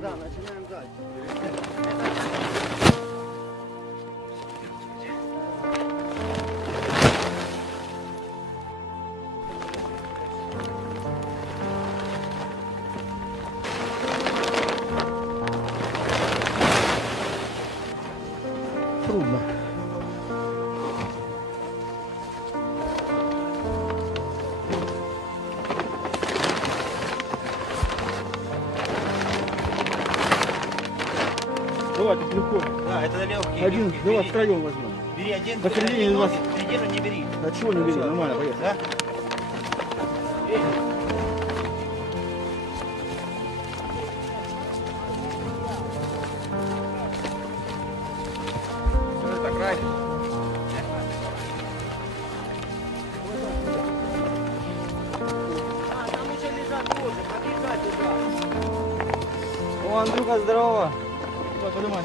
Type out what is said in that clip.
да, начинаем жать. Трудно. Давай, тут легко. Да, это легкий. Один, давай втроем возьмем. Бери один, Посередине один вас. носик, середину не бери. А чего не бери? Нормально, поехали. Да? Это край. А, там еще лежат тоже, побежать туда. О, Андрюха, здорово. Давай, поднимай.